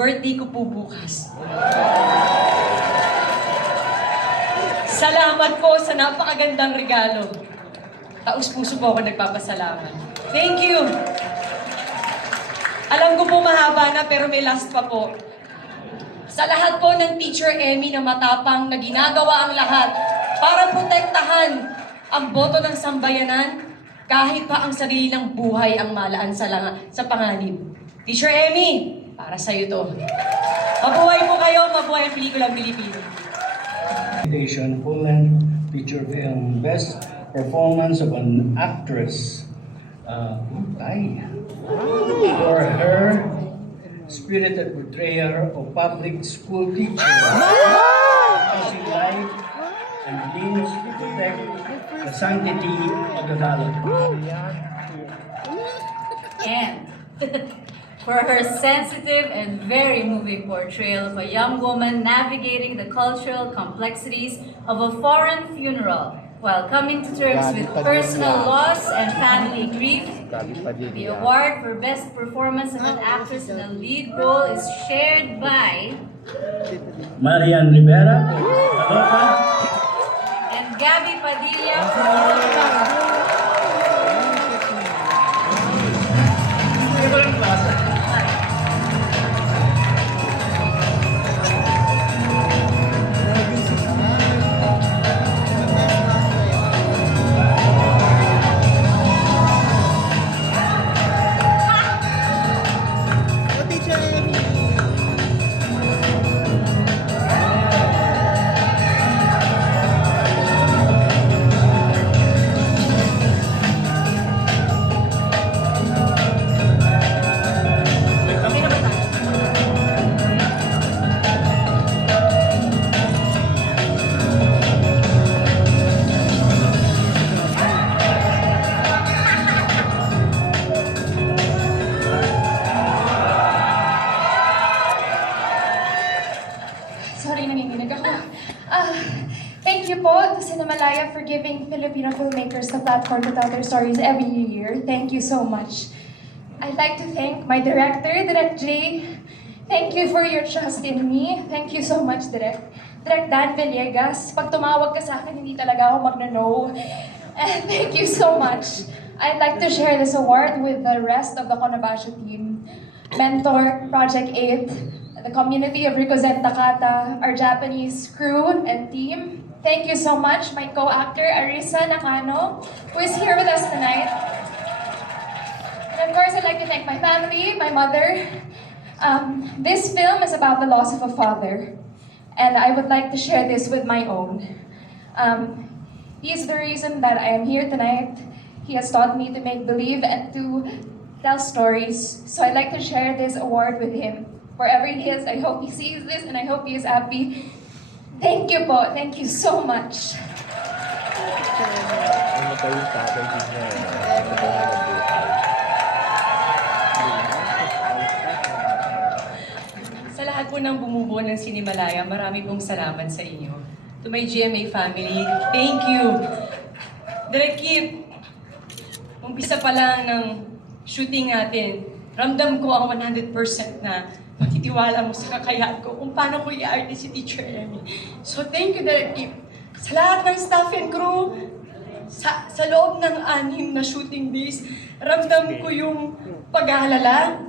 birthday ko po bukas. Salamat po sa napakagandang regalo. Taus puso po ako nagpapasalamat. Thank you. Alam ko po mahaba na pero may last pa po. Sa lahat po ng Teacher Emmy na matapang na ginagawa ang lahat para protektahan ang boto ng sambayanan kahit pa ang sarili ng buhay ang malaan sa, langa, sa panganib. Teacher Emmy, para sa iyo to. Mabuhay po kayo, mabuhay ang pelikulang Pilipino. Foundation full-length feature film Best Performance of an Actress uh, ay, for her spirited portrayal of public school teacher passing life and means to protect the sanctity of the ballot. and for her sensitive and very moving portrayal of a young woman navigating the cultural complexities of a foreign funeral while coming to terms with personal loss and family grief. The award for Best Performance of an ah, Actress in a Lead Role is shared by Marian Rivera, and Gabby Padilla. Giving Filipino filmmakers the platform to tell their stories every year. Thank you so much. I'd like to thank my director, Direk J. Thank you for your trust in me. Thank you so much, Direk. Direk Dan Villegas, pag tumawag ka sa akin, hindi talaga ako magna-no. And thank you so much. I'd like to share this award with the rest of the Konabasha team. Mentor, Project 8, the community of Rikozen Takata, our Japanese crew and team. Thank you so much, my co-actor Arisa Nakano, who is here with us tonight. And of course, I'd like to thank my family, my mother. Um, this film is about the loss of a father, and I would like to share this with my own. Um, he is the reason that I am here tonight. He has taught me to make believe and to tell stories. So I'd like to share this award with him. Wherever he is, I hope he sees this and I hope he is happy. Thank you po. Thank you so much. Ano pa yung tatay? Sa lahat po ng bumubuo ng Sinimalaya, marami pong salamat sa inyo. To my GMA family, thank you. Direk Kip, umpisa pa lang ng shooting natin, ramdam ko ang 100% na pagtitiwala mo sa kakayahan ko kung paano ko i-arte si Teacher Emmy. So thank you, Direk Kip. Sa lahat ng staff and crew, sa, sa loob ng anim na shooting days, ramdam ko yung pag-aalala,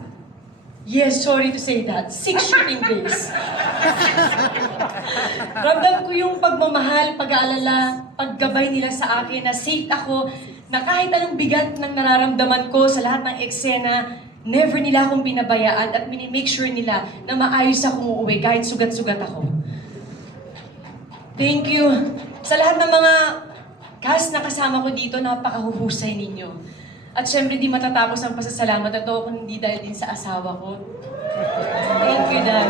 Yes, sorry to say that. Six shooting days. Ramdam ko yung pagmamahal, pag-aalala, paggabay nila sa akin na safe ako, na kahit anong bigat ng nararamdaman ko sa lahat ng eksena, never nila akong binabayaan at minimake sure nila na maayos akong uuwi kahit sugat-sugat ako. Thank you. Sa lahat ng mga cast na kasama ko dito, napakahuhusay ninyo. At syempre, di matatapos ang pasasalamat na to kung hindi dahil din sa asawa ko. Thank you, Dad.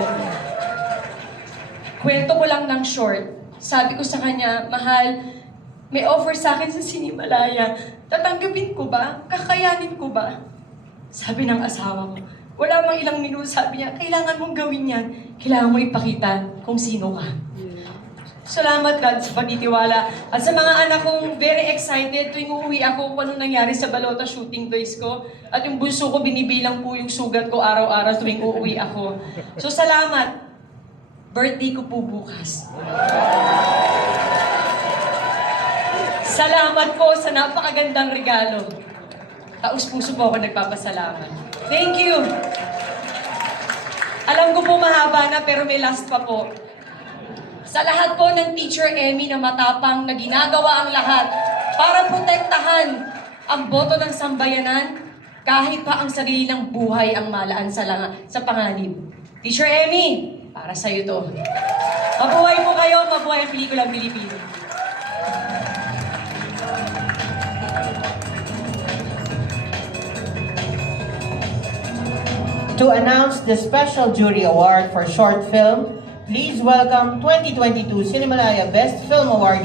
Kwento ko lang ng short. Sabi ko sa kanya, Mahal, may offer sa akin sa Sinimalaya. Tatanggapin ko ba? Kakayanin ko ba? Sabi ng asawa ko, wala mang ilang minuto, sabi niya, kailangan mong gawin yan. Kailangan mo ipakita kung sino ka. Salamat God sa pagtitiwala. At sa mga anak kong very excited tuwing uuwi ako kung anong nangyari sa balota shooting toys ko. At yung bunso ko binibilang po yung sugat ko araw-araw tuwing uuwi ako. So salamat. Birthday ko po bukas. Salamat po sa napakagandang regalo. Taus-puso po ako nagpapasalamat. Thank you! Alam ko po mahaba na pero may last pa po. Sa lahat po ng Teacher Emmy na matapang na ginagawa ang lahat para protektahan ang boto ng sambayanan kahit pa ang sarili ng buhay ang malaan sa, langa, sa panganib. Teacher Emmy, para sa'yo to. Mabuhay po kayo, mabuhay ang pelikulang Pilipino. To announce the Special Jury Award for Short Film, please welcome 2022 Cinemalaya Best Film Award